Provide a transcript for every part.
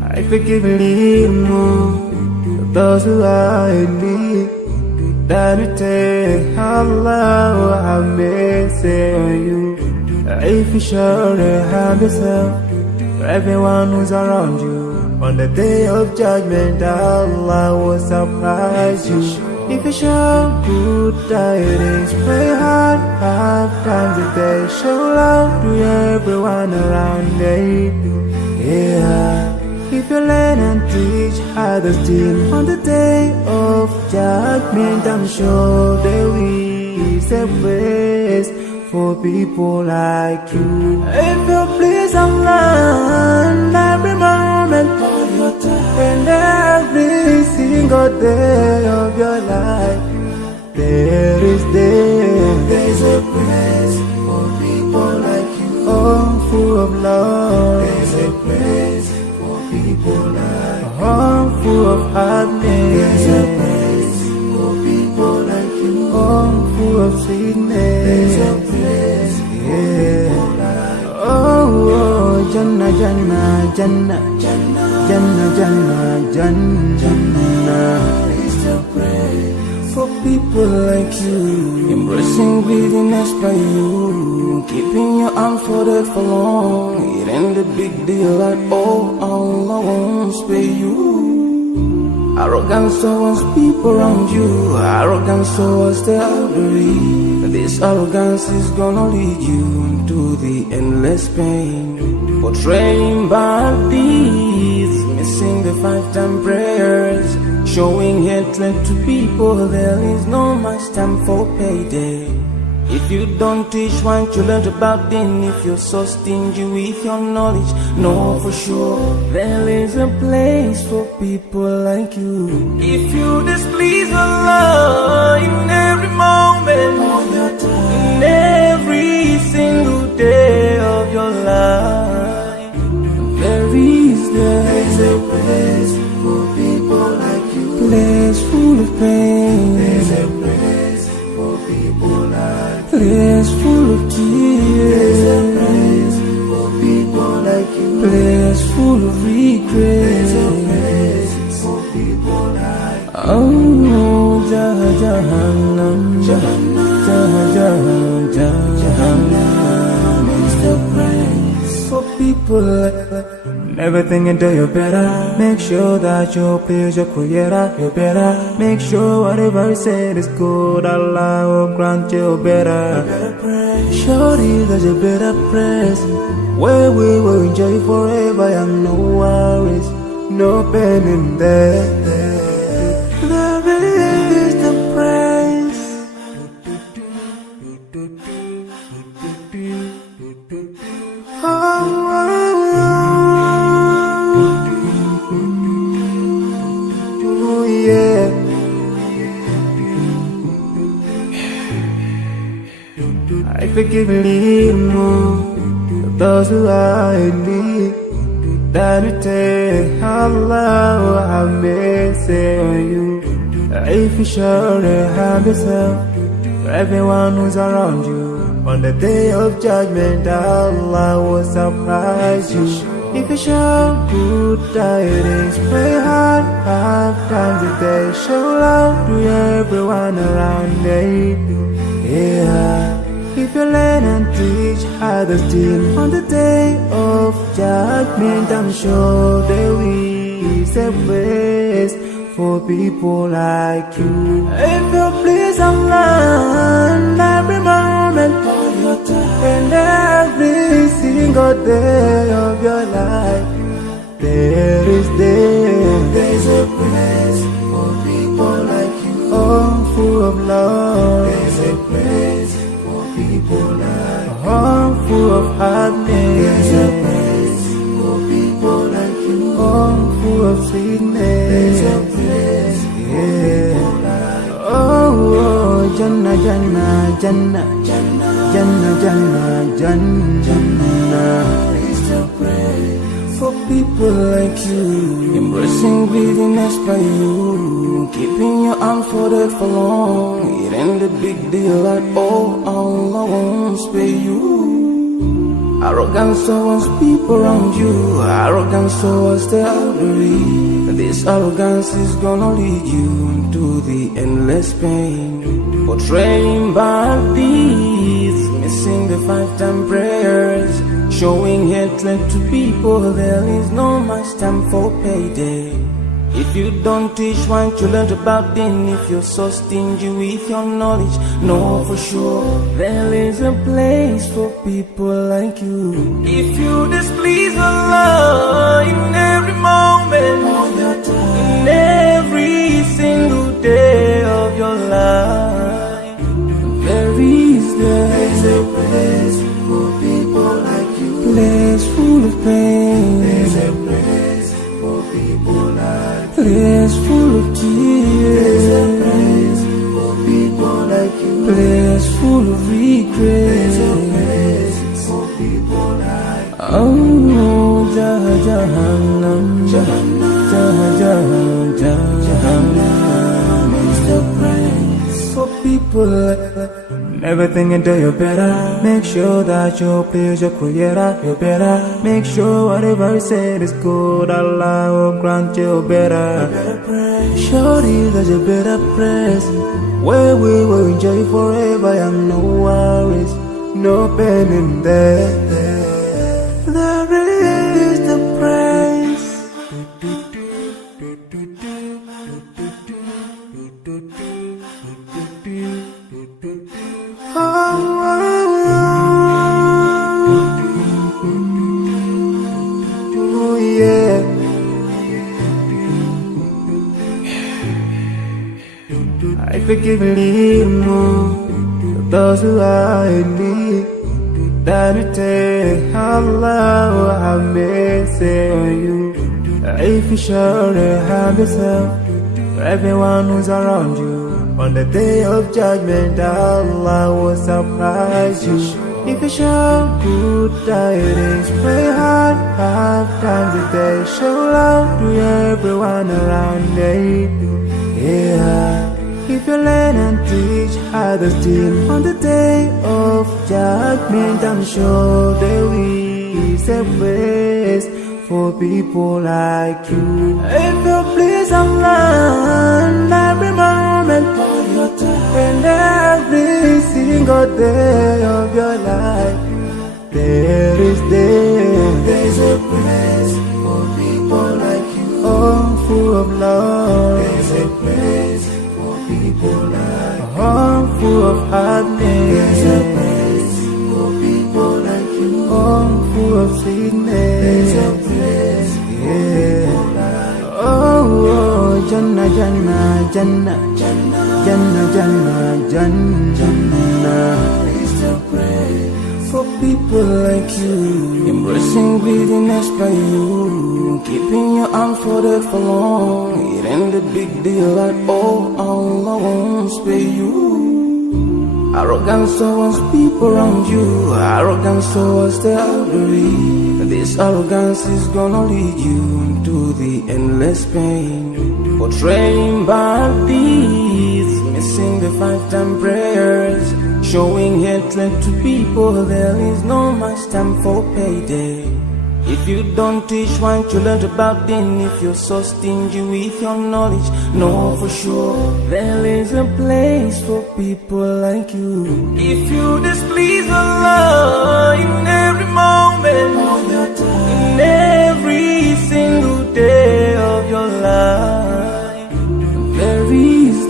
I forgive those who hide me. That you take Allah have mercy on you. If you surely have yourself, for everyone who's around you, on the day of judgment, Allah will surprise you. If you show good tidings, pray hard 5 times a day. Show love to everyone around you. Yeah. If you learn and teach others still, on the day of judgment, I'm sure there is a place for people like you. If you please Allah every moment of your time and every single day of your life, there's a place for people like you. Oh, full of love. There's a place for people like you. Oh, full of happiness. There's a place for people like you. Oh, full of sweetness. There's a place for people like you. Oh, Jannah, Jannah, Jannah, Jannah, Jannah, Jannah, Jannah is the place for people like you. Embracing greediness by you, keeping your arms folded for long. It ain't a big deal at all. Allah won't spare you. Arrogance towards people around you, arrogance towards the elderly. This arrogance is gonna lead you to the endless pain. Portraying bad deeds, missing the 5-time prayers, showing hatred to people. There is no much time for payday. If you don't teach, why don't you learn about them? If you're so stingy with your knowledge, know for sure there is a place for people like you. If you displease Allah in every moment of your time, in every single day of your life, there is a place for people like you. Place full of pain. There's a place for people like you. Place full of tears. There's a place for people like you. Place full of regret. There's a place for people like you. Oh, Jahannam, Jahannam, Jahannam is the place for people like you. Never think until you're better. Make sure that you please your creator. You're better. Make sure whatever you said is good. Allah will grant you better. Surely there's a better place where we will enjoy forever and no worries, no pain in there. There is the praise. I forgive a little more those who are in need, that you take Allah have mercy on you. If you surely have yourself, for everyone who's around you, on the day of judgment Allah will surprise you. If you show good tidings, pray hard 5 times a day, show love to everyone around you. Yeah. If you learn and teach others still, on the day of judgment I'm sure there is a place for people like you. If you please Allah in every moment of your time, and every single day of your life, there's a place for people like you. Oh, full of love. There's a place people like you. Oh, full of happiness. There's a place for people like you. Oh, full of sweetness. There's a place for people like you. Oh, Jannah, Jannah, Jannah, Jannah, Jannah, Jannah, Jannah is the place for people like you. Embracing greediness by you, keeping your arms folded for long. It ain't a big deal at all, Allah won't spare you. Arrogance towards people around you, arrogance towards the elderly. This arrogance is gonna lead you to the endless pain. Portraying bad deeds, missing the 5-time prayers, showing hatred to people, there is no much time for payday. If you don't teach, why don't you learn about them? If you're so stingy with your knowledge, know for sure there is a place for people like you. If you displease Allah in every moment of your time, in every single day of your life, there's a place for people like you. Place full of pain. There's a place for people like you. Place full of tears. There's a place for people like you. Place full of regret. There's a place for people like you. Oh, Jahannam, Jahannam, Jahannam is the place for people like you. Never think until you're better. Make sure that you please your creator. You're better. Make sure whatever you said is good. Allah will grant you better. Surely there's a better place where we will enjoy forever and no worries, no pain in there. There is the praise. I forgive a little more those who are in need. That you take Allah have mercy on you. If you surely have yourself, for everyone who's around you. On the day of judgment, Allah will surprise you. If you show good tidings, pray hard 5 times a day. Show love to everyone around you. Yeah. If you learn and teach others still, on the day of judgment, I'm sure there is a place for people like you. If you please Allah, every moment of your time, and every single day of your life, there's a place for people like you. Oh, full of love. There's a place for people like you. Oh, full of happiness. There's a place for people like you. Oh, full of sweetness. There's a place for people like you. Oh, Jannah, Jannah, Jannah, Jannah, Jannah, Jannah, Jannah. It's the place for people like you. Embracing greediness by you, keeping your arms folded for long. It ain't a big deal at all. Allah won't spare you. Arrogance towards people around you, arrogance towards the elderly. This arrogance is gonna lead you to the endless pain. Portraying bad deeds, missing the 5-time prayers, showing hatred to people. There is no much time for payday. If you don't teach what you learned about din, if you're so stingy with your knowledge, know for sure there is a place for people like you. If you displease Allah in every moment of your time, in every single day of your life,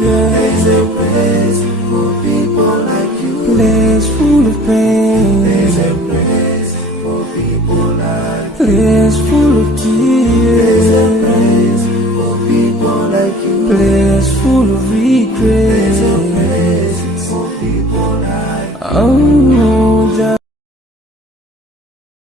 there's a place for people like you. Place full of pain. There's a place for people like you. Place full of tears. There's a place for people like you. Place full of regret.